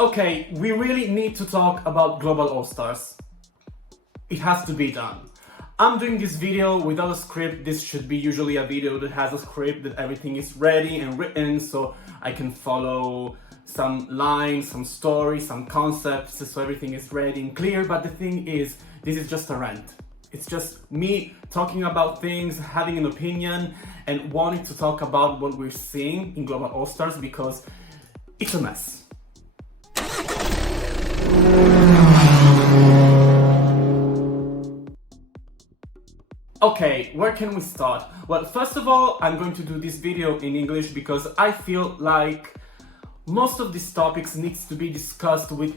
Okay, we really need to talk about Global All-Stars. It has to be done. I'm doing this video without a script. This should be usually a video that has a script, that everything is ready and written so I can follow some lines, some stories, some concepts, so everything is ready and clear. But the thing is, this is just a rant. It's just me talking about things, having an opinion, and wanting to talk about what we're seeing in Global All-Stars because it's a mess. Okay, where can we start? Well, first of all, I'm going to do this video in English because I feel like most of these topics needs to be discussed with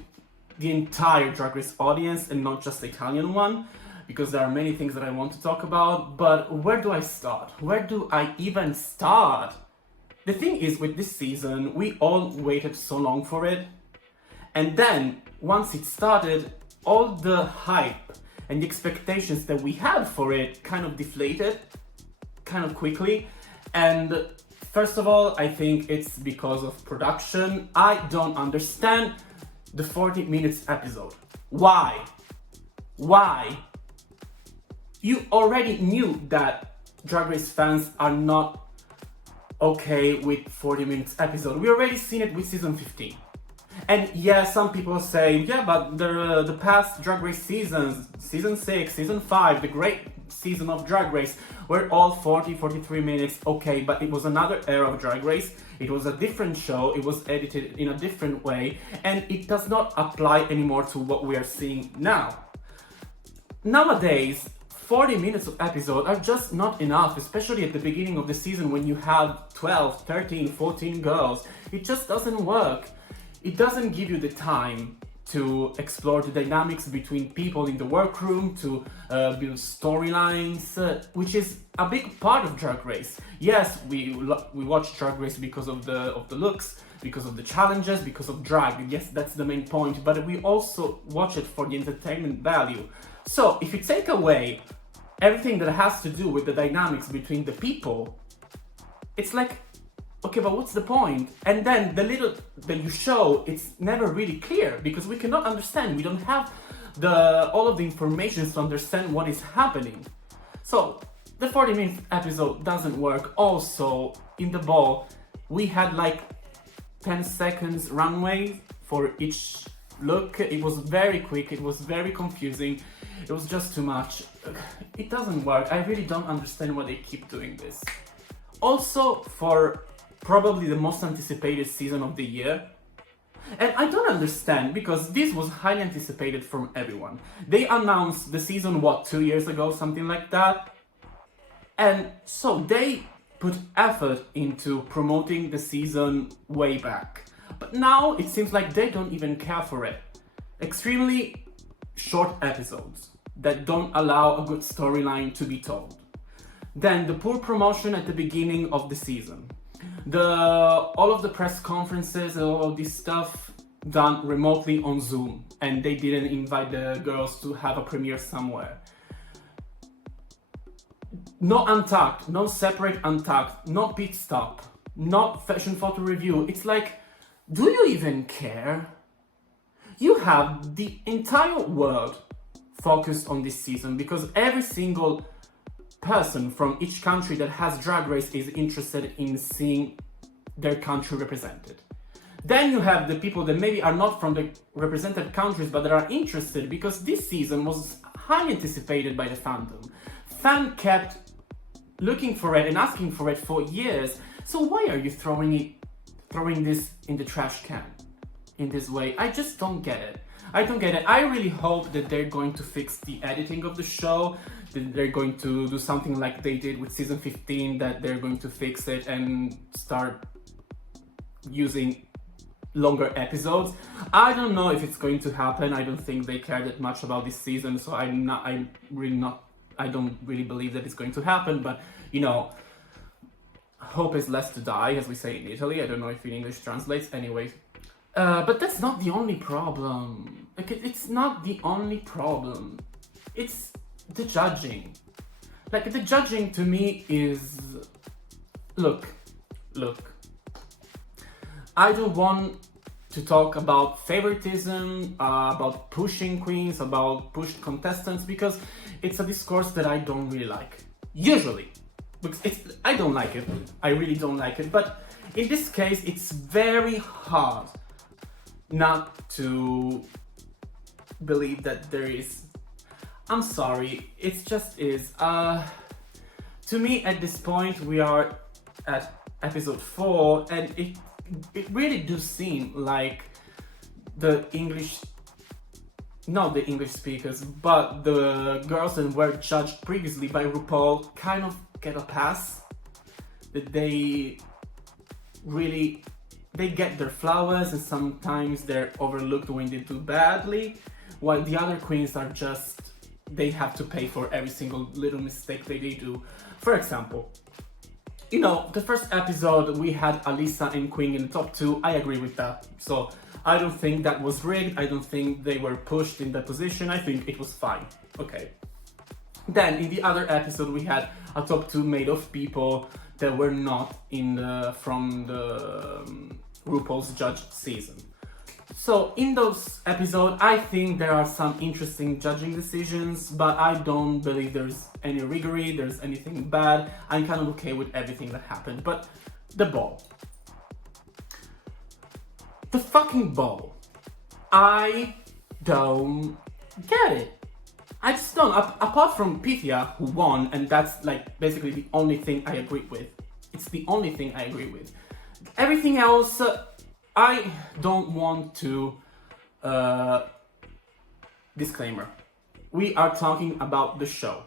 the entire Drag Race audience and not just the Italian one, because there are many things that I want to talk about. But where do I start? Where do I even start? The thing is, with this season, we all waited so long for it. And then, once it started, all the hype and the expectations that we had for it kind of deflated kind of quickly. And first of all, I think it's because of production. I don't understand the 40 minutes episode. Why? Why? You already knew that Drag Race fans are not okay with 40 minutes episode. We already seen it with season 15. And yeah, some people say, yeah, but the past Drag Race seasons, season 6, season 5, the great season of Drag Race, were all 40, 43 minutes. Okay, but it was another era of Drag Race. It was a different show. It was edited in a different way. And it does not apply anymore to what we are seeing now. Nowadays, 40 minutes of episode are just not enough, especially at the beginning of the season when you have 12, 13, 14 girls. It just doesn't work. It doesn't give you the time to explore the dynamics between people in the workroom, to build storylines, which is a big part of Drag Race. Yes, we watch Drag Race because of the looks, because of the challenges, because of drag. Yes, that's the main point, but we also watch it for the entertainment value. So if you take away everything that has to do with the dynamics between the people, it's like, okay, but what's the point? And then the little that you show, it's never really clear because we cannot understand. We don't have all of the information to understand what is happening. So the 40-minute episode doesn't work. Also, in the ball, we had like 10 seconds runway for each look. It was very quick. It was very confusing. It was just too much. It doesn't work. I really don't understand why they keep doing this. Also, for probably the most anticipated season of the year. And I don't understand because this was highly anticipated from everyone. They announced the season, 2 years ago, something like that. And so they put effort into promoting the season way back. But now it seems like they don't even care for it. Extremely short episodes that don't allow a good storyline to be told. Then the poor promotion at the beginning of the season. All of the press conferences and all of this stuff done remotely on Zoom, and they didn't invite the girls to have a premiere somewhere. No Untucked, no separate Untucked, no pit stop, not fashion photo review. It's like, do you even care? You have the entire world focused on this season because every single person from each country that has Drag Race is interested in seeing their country represented. Then you have the people that maybe are not from the represented countries but that are interested because this season was highly anticipated by the fandom. Fan kept looking for it and asking for it for years. So why are you throwing this in the trash can in this way? I just don't get it. I don't get it. I really hope that they're going to fix the editing of the show, that they're going to do something like they did with season 15, that they're going to fix it and start using longer episodes. I don't know if it's going to happen. I don't think they care that much about this season, so I don't really believe that it's going to happen, but you know, hope is less to die, as we say in Italy. I don't know if in English translates. Anyways. But that's not the only problem. Like, it's not the only problem. It's the judging. Like, the judging to me is... Look. I don't want to talk about favoritism, about pushing queens, about pushed contestants, because it's a discourse that I don't really like. Usually. Because I don't like it. I really don't like it. But in this case, it's very hard not to believe that there is. I'm sorry, it just is. To me, at this point, we are at episode 4, and it really does seem like the English, not the English speakers, but the girls that were judged previously by RuPaul kind of get a pass. That they get their flowers, and sometimes they're overlooked when they do badly, while the other queens are just, they have to pay for every single little mistake that they do. For example, you know, the first episode we had Alyssa and Queen in the top 2. I agree with that. So I don't think that was rigged. I don't think they were pushed in that position. I think it was fine. Okay. Then in the other episode we had a top 2 made of people that were not in from the RuPaul's Judge season. So in those episodes, I think there are some interesting judging decisions, but I don't believe there's any riggery, there's anything bad. I'm kind of okay with everything that happened. But the ball. The fucking ball. I don't get it. I just don't. Apart from Pythia, who won, and that's like basically the only thing I agree with. It's the only thing I agree with. Everything else, I don't want to. Disclaimer. We are talking about the show.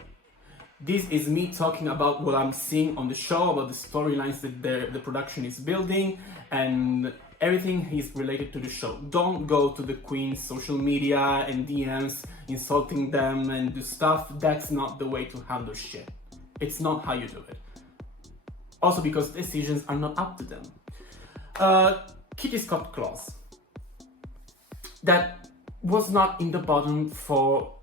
This is me talking about what I'm seeing on the show, about the storylines that the production is building, and everything is related to the show. Don't go to the queen's social media and DMs insulting them and do stuff. That's not the way to handle shit. It's not how you do it. Also because decisions are not up to them. Kitty Scott clause. That was not in the bottom for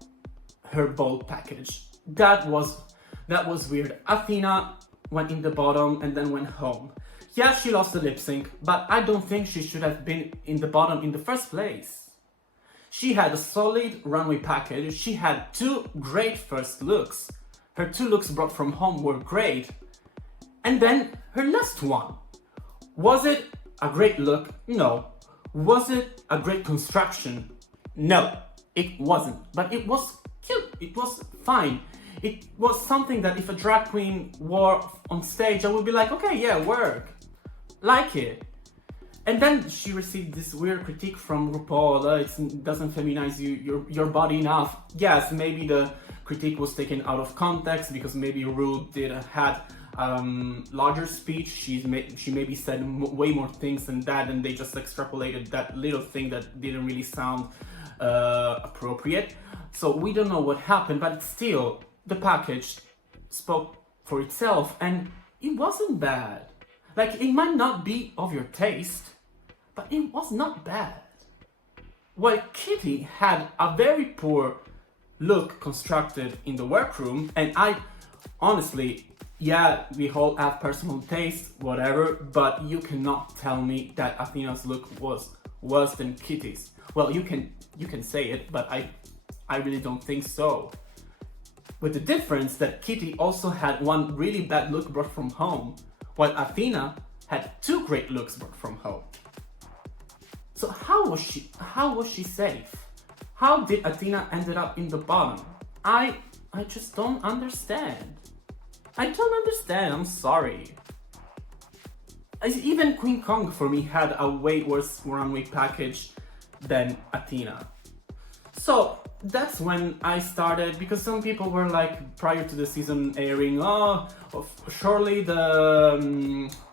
her ball package. That was weird. Athena went in the bottom and then went home. Yeah, she lost the lip sync, but I don't think she should have been in the bottom in the first place. She had a solid runway package. She had 2 great first looks. Her 2 looks brought from home were great. And then her last one. Was it a great look? No. Was it a great construction? No, it wasn't. But it was cute. It was fine. It was something that if a drag queen wore on stage, I would be like, okay, yeah, work. Like it. And then she received this weird critique from RuPaul. It doesn't feminize your body enough. Yes, maybe the critique was taken out of context because maybe Ru had larger speech. She maybe said way more things than that, and they just extrapolated that little thing that didn't really sound appropriate. So we don't know what happened, but still, the package spoke for itself, and it wasn't bad. Like, it might not be of your taste, but it was not bad. While Kitty had a very poor look constructed in the workroom, and I honestly, yeah, we all have personal taste, whatever, but you cannot tell me that Athena's look was worse than Kitty's. Well, you can say it, but I really don't think so. With the difference that Kitty also had 1 really bad look brought from home, while Athena had 2 great looks brought from home. So how was she safe? How did Athena ended up in the bottom? I just don't understand. I don't understand, I'm sorry. Even Queen Kong for me had a way worse runway package than Athena. So that's when I started, because some people were like, prior to the season airing, oh, surely the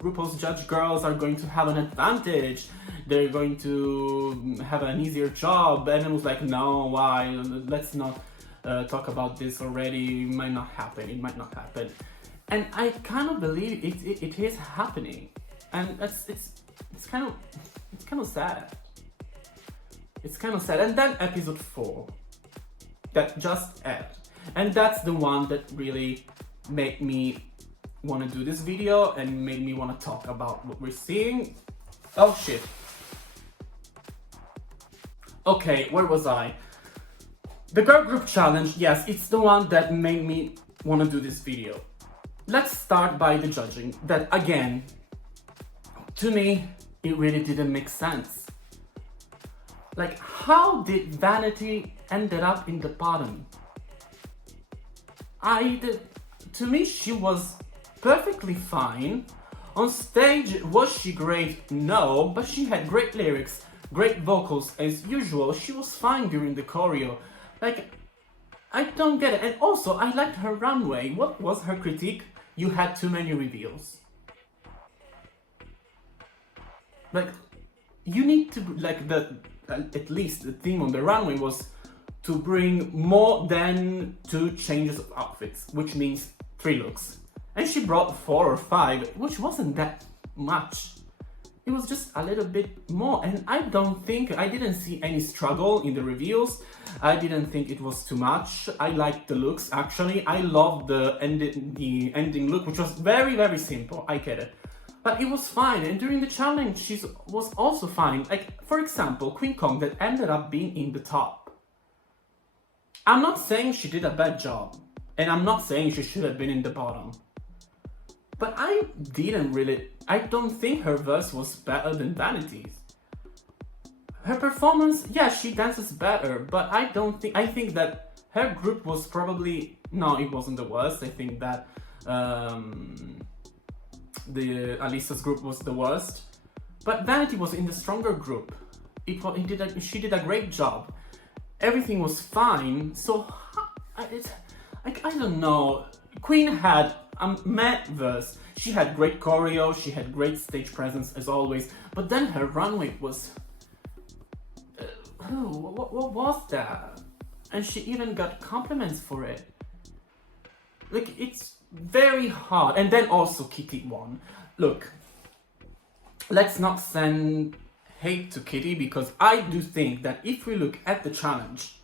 RuPaul's Judge girls are going to have an advantage. They're going to have an easier job. And I was like, no, why? Let's not talk about this already. It might not happen. It might not happen. And I kind of believe it is happening. And it's kind of sad. It's kind of sad. And then episode 4 that just aired, and that's the one that really made me want to do this video and made me want to talk about what we're seeing. Oh shit. Okay, where was I? The girl group challenge, yes, it's the one that made me want to do this video. Let's start by the judging. That again, to me, it really didn't make sense. Like, how did Vanity ended up in the bottom? To me, she was perfectly fine. On stage, was she great? No, but she had great lyrics, great vocals as usual. She was fine during the choreo. Like, I don't get it. And also, I liked her runway. What was her critique? You had too many reveals. Like, you need to, like, at least the theme on the runway was to bring more than 2 changes of outfits, which means 3 looks. And she brought 4 or 5, which wasn't that much. It was just a little bit more, and I didn't see any struggle in the reveals. I didn't think it was too much. I liked the looks, actually. I loved the ending look, which was very, very simple. I get it. But it was fine, and during the challenge, she was also fine. Like, for example, Queen Kong that ended up being in the top. I'm not saying she did a bad job, and I'm not saying she should have been in the bottom. But I don't think her verse was better than Vanity's. Her performance, yeah, she dances better, but I think that her group was probably, no, it wasn't the worst. I think that the Alisa's group was the worst. But Vanity was in the stronger group. She did a great job. Everything was fine, so I don't know. Queen had a meh verse. She had great choreo, she had great stage presence as always, but then her runway was... what was that? And she even got compliments for it. Like, it's very hard. And then also Kitty won. Look, let's not send hate to Kitty, because I do think that if we look at the challenge,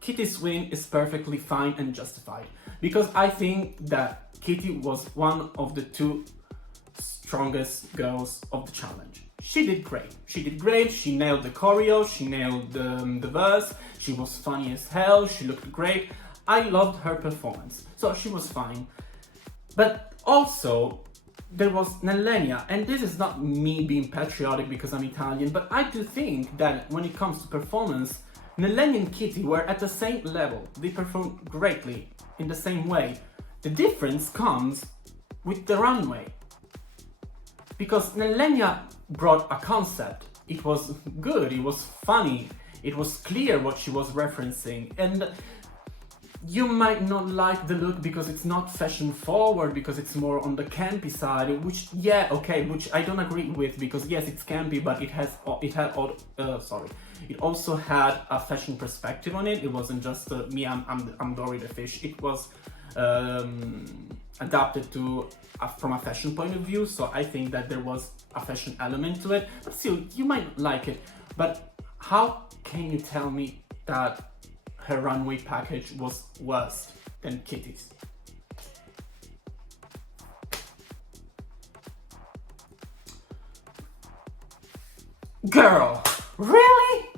Kitty's win is perfectly fine and justified. Because I think that Kitty was one of the 2 strongest girls of the challenge. She did great. She nailed the choreo, she nailed the verse, she was funny as hell, she looked great. I loved her performance, so she was fine. But also, there was Nelenia, and this is not me being patriotic because I'm Italian, but I do think that when it comes to performance, Nelenia and Kitty were at the same level. They performed greatly in the same way. The difference comes with the runway. Because Nelenia brought a concept. It was good, it was funny, it was clear what she was referencing. And you might not like the look because it's not fashion forward, because it's more on the campy side, which, yeah, okay, which I don't agree with, because yes, it's campy, but it also had a fashion perspective on it. It wasn't just me, I'm Dory the fish. It was adapted from a fashion point of view, so I think that there was a fashion element to it. But still, you might not like it. But how can you tell me that her runway package was worse than Kitty's? Girl, really?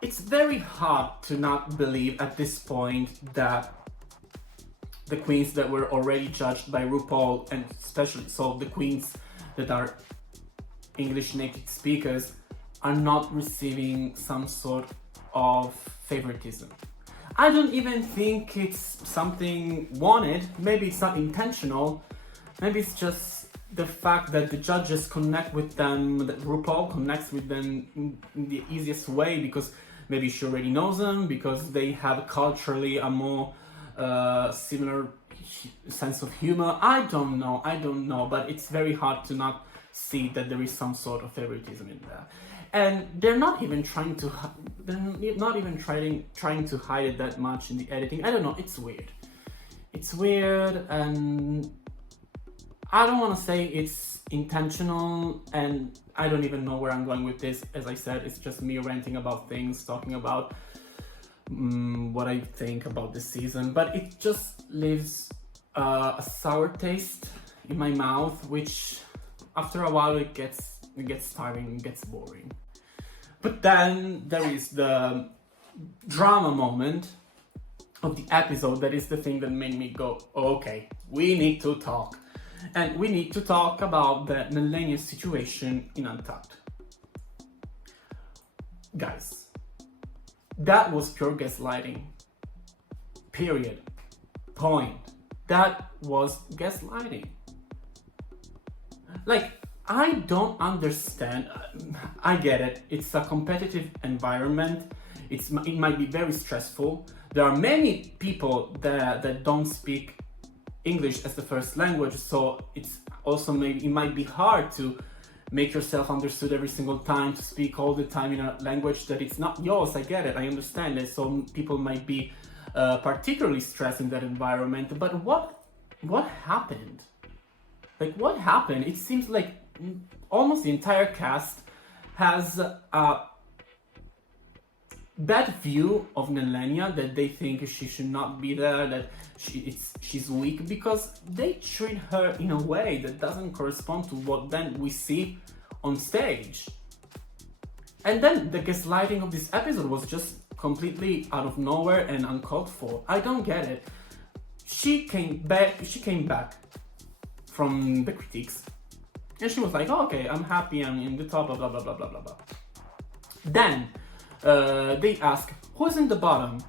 It's very hard to not believe at this point that the queens that were already judged by RuPaul, and especially so the queens that are English native speakers, are not receiving some sort of favoritism. I don't even think it's something wanted. Maybe it's not intentional. Maybe it's just the fact that the judges connect with them, that RuPaul connects with them in the easiest way, because maybe she already knows them, because they have culturally a more similar sense of humor. I don't know, but it's very hard to not see that there is some sort of favoritism in there. And they're not even trying to hide it that much in the editing. I don't know, it's weird, and I don't want to say it's intentional, and I don't even know where I'm going with this. As I said, it's just me ranting about things, talking about what I think about this season, but it just leaves a sour taste in my mouth, which after a while it gets it gets tiring, it gets boring. But then there is the drama moment of the episode that is the thing that made me go, okay, we need to talk. And we need to talk about the Melania situation in Untucked. Guys, that was pure gaslighting. Period. Point. That was gaslighting. Like, I don't understand. I get it. It's a competitive environment. It might be very stressful. There are many people that don't speak English as the first language, so it's also maybe it might be hard to make yourself understood every single time, to speak all the time in a language that it's not yours. I get it. I understand it. Some people might be particularly stressed in that environment. But what happened? Like, what happened? It seems like almost the entire cast has a bad view of Melania, that they think she should not be there, that she's weak, because they treat her in a way that doesn't correspond to what then we see on stage. And then the gaslighting of this episode was just completely out of nowhere and uncalled for. I don't get it. She came back from the critiques, and she was like, oh, okay, I'm happy, I'm in the top, blah blah blah blah blah blah blah. Then they ask, who's in the bottom?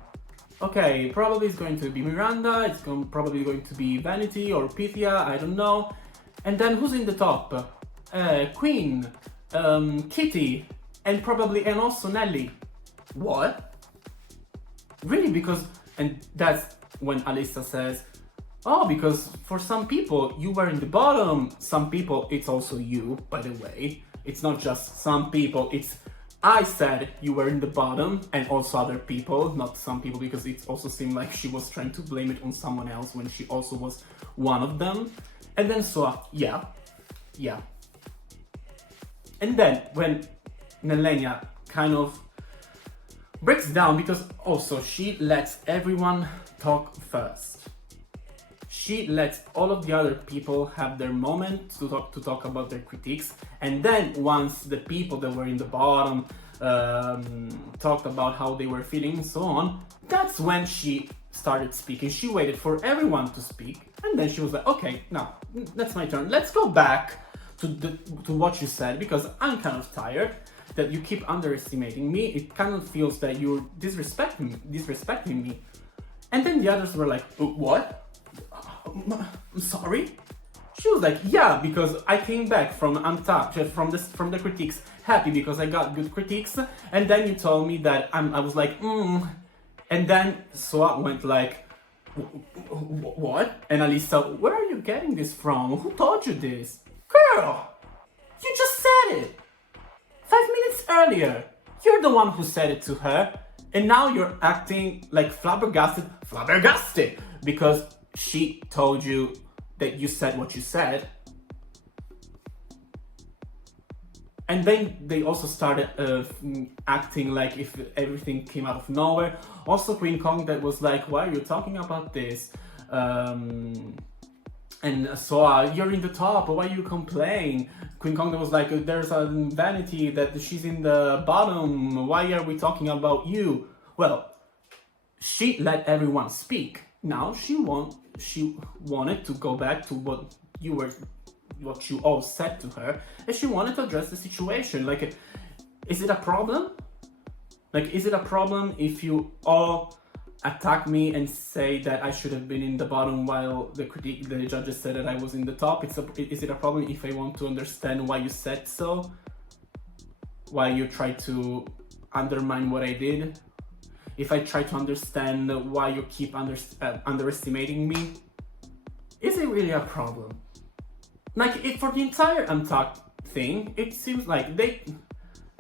Okay, probably it's going to be Miranda, it's probably going to be Vanity or Pythia, I don't know. And then who's in the top? Queen, Kitty, and also Nelly. What? Really? Because, and that's when Alyssa says, oh, because for some people you were in the bottom. Some people, it's also you, by the way. It's not just some people, it's I said you were in the bottom, and also other people, not some people, because it also seemed like she was trying to blame it on someone else when she also was one of them. And then yeah. And then when Melania kind of breaks down, because also she lets everyone talk first. She lets all of the other people have their moment to talk about their critiques, and then once the people that were in the bottom talked about how they were feeling and so on, that's when she started speaking. She waited for everyone to speak, and then she was like, okay, now that's my turn. Let's go back to what you said, because I'm kind of tired that you keep underestimating me. It kind of feels that you're disrespecting me. And then the others were like, what? I'm sorry? She was like, yeah, because I came back from Untucked, from the critiques, happy because I got good critiques, and then you told me that I was like, and then Soa went like, what? And Alyssa, where are you getting this from? Who told you this? Girl, you just said it 5 minutes earlier. You're the one who said it to her, and now you're acting like flabbergasted, because she told you that you said what you said. And then they also started acting like if everything came out of nowhere. Also Queen Kong that was like, why are you talking about this? And so you're in the top, why you complain? Queen Kong that was like, there's a Vanity that she's in the bottom, why are we talking about you? Well, she let everyone speak. Now she wanted to go back to what you all said to her, and she wanted to address the situation. Like, is it a problem? Like, is it a problem if you all attack me and say that I should have been in the bottom while the judges said that I was in the top? Is it a problem if I want to understand why you said so? Why you try to undermine what I did? If I try to understand why you keep underestimating me? Is it really a problem? Like, for the entire Untucked thing, it seems like they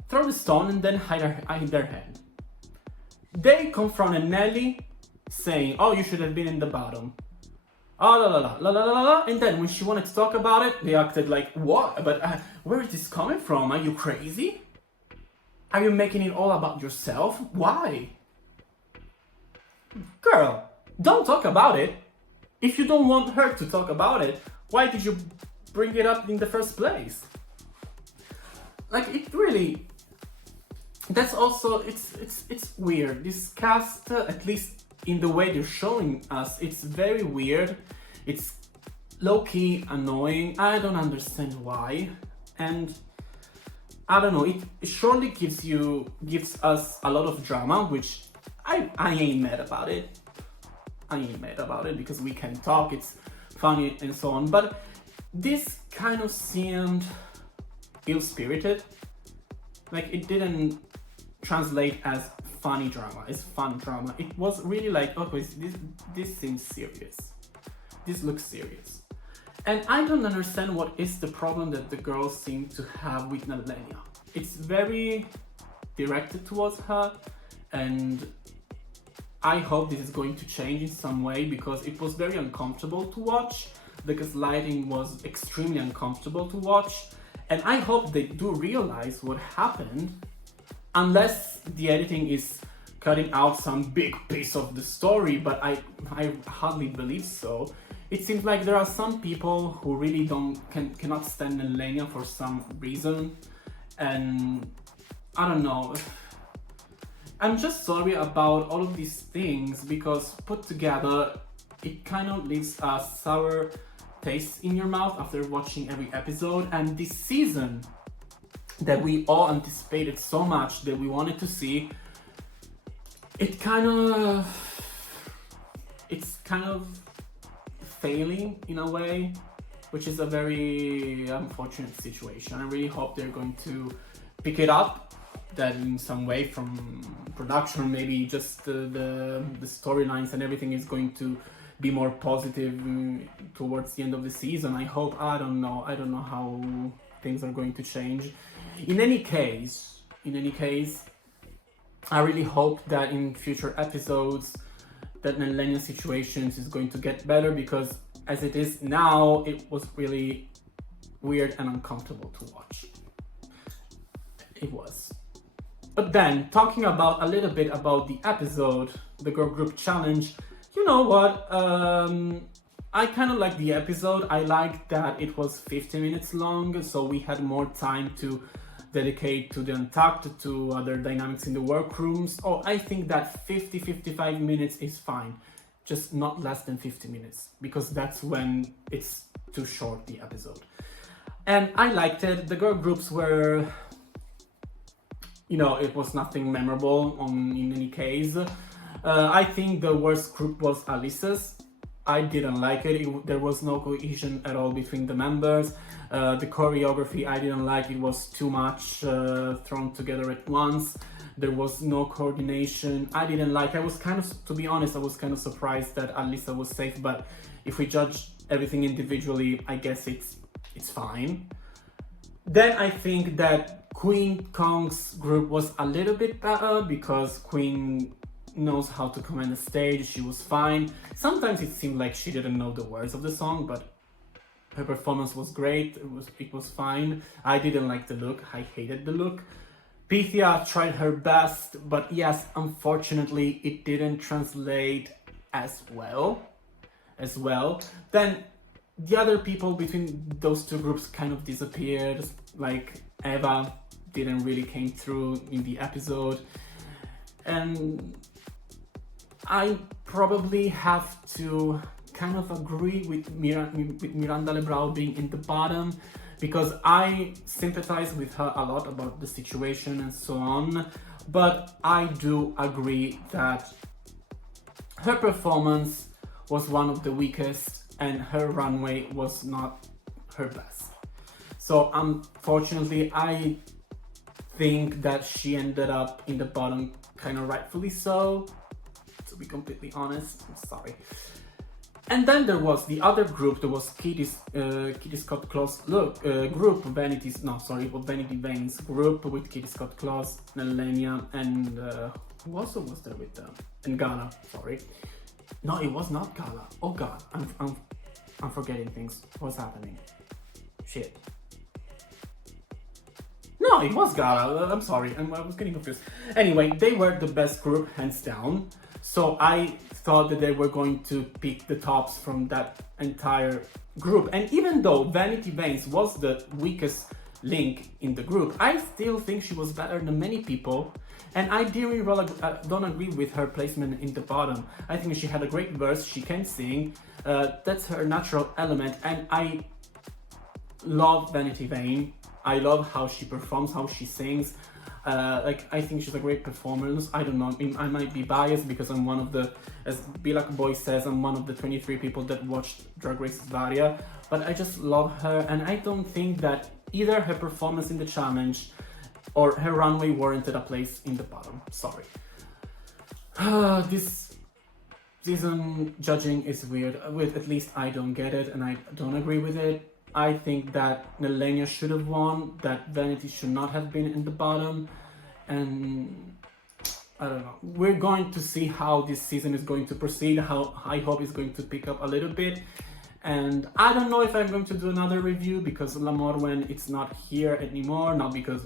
throw the stone and then hide their head. They confronted Nelly saying, oh, you should have been in the bottom. Oh, la la la la la la la. And then when she wanted to talk about it, they acted like, what? But where is this coming from? Are you crazy? Are you making it all about yourself? Why? Girl, don't talk about it. If you don't want her to talk about it, why did you bring it up in the first place? like it really. That's also it's weird. This cast, at least in the way they're showing us, it's very weird. It's low-key annoying. I don't understand why, and I don't know. It surely gives us a lot of drama, which I ain't mad about it. I ain't mad about it because we can talk. It's funny and so on. But this kind of seemed ill-spirited. Like it didn't translate as funny drama, as fun drama. It was really like, okay, this seems serious. This looks serious. And I don't understand what is the problem that the girls seem to have with Nalenia. It's very directed towards her, and I hope this is going to change in some way because it was very uncomfortable to watch. The gaslighting was extremely uncomfortable to watch, and I hope they do realize what happened, unless the editing is cutting out some big piece of the story, but I hardly believe so. It seems like there are some people who really cannot stand Nalenia for some reason, and I don't know. I'm just sorry about all of these things because put together, it kind of leaves a sour taste in your mouth after watching every episode. And this season that we all anticipated so much, that we wanted to see, it's kind of failing in a way, which is a very unfortunate situation. I really hope they're going to pick it up that in some way from production, maybe just the storylines and everything is going to be more positive towards the end of the season. I hope. I don't know how things are going to change. In any case, I really hope that in future episodes that Nalenia's situations is going to get better, because as it is now, it was really weird and uncomfortable to watch. It was. But then, talking about a little bit about the episode, the girl group challenge, you know what? I kind of like the episode. I liked that it was 50 minutes long, so we had more time to dedicate to the Untucked, to other dynamics in the workrooms. Oh, I think that 50-55 minutes is fine. Just not less than 50 minutes, because that's when it's too short, the episode. And I liked it. The girl groups were... it was nothing memorable in any case. I think the worst group was Alice's. I didn't like it. There was no cohesion at all between the members. The choreography I didn't like. It was too much thrown together at once. There was no coordination. I didn't like. To be honest, I was kind of surprised that Alisa was safe. But if we judge everything individually, I guess it's fine. Then I think that Queen Kong's group was a little bit better because Queen knows how to command the stage. She was fine. Sometimes it seemed like she didn't know the words of the song, but her performance was great. It was fine. I didn't like the look. I hated the look. Pythia tried her best, but yes, unfortunately, it didn't translate as well. Then the other people between those two groups kind of disappeared. Like Eva didn't really came through in the episode, and I probably have to kind of agree with Miranda Lebrão being in the bottom, because I sympathize with her a lot about the situation and so on, but I do agree that her performance was one of the weakest and her runway was not her best. So unfortunately, I think that she ended up in the bottom, kind of rightfully so, to be completely honest. I'm sorry. And then there was the other group. There was Kitty Scott Claus group, Vanity Vane's group with Kitty Scott Claus, Nalenia, and who also was there with them? And Gala. Sorry, no, it was not Gala. Oh God, I'm forgetting things. What's happening? Shit. No, it was Gala. I'm sorry. I was getting confused. Anyway, they were the best group, hands down. So I thought that they were going to pick the tops from that entire group. And even though Vanity Vanes was the weakest link in the group. I still think she was better than many people, and I don't agree with her placement in the bottom. I think she had a great verse, she can sing, that's her natural element, and I love Vanity Vane. I love how she performs, how she sings. I think she's a great performer. I don't know, I might be biased because I'm one of the, as Bilak Boy says, I'm one of the 23 people that watched Drag Race Varia, but I just love her, and I don't think that either her performance in the challenge or her runway warranted a place in the bottom. Sorry. This season judging is weird. At least I don't get it, and I don't agree with it. I think that Nelenia should have won, that Vanity should not have been in the bottom, and I don't know. We're going to see how this season is going to proceed, how I hope it's going to pick up a little bit, and I don't know if I'm going to do another review because Lamorwen it's not here anymore, not because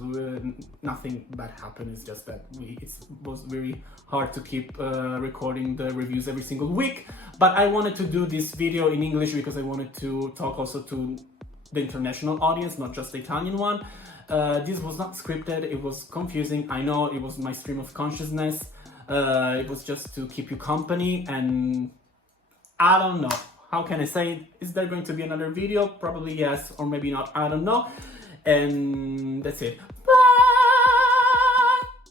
nothing bad happened, it's just that it was very hard to keep recording the reviews every single week, but I wanted to do this video in English because I wanted to talk also to the international audience, not just the Italian one. This was not scripted, it was confusing, I know, it was my stream of consciousness, it was just to keep you company, and I don't know, how can I say it? Is there going to be another video? Probably yes, or maybe not, I don't know, and that's it.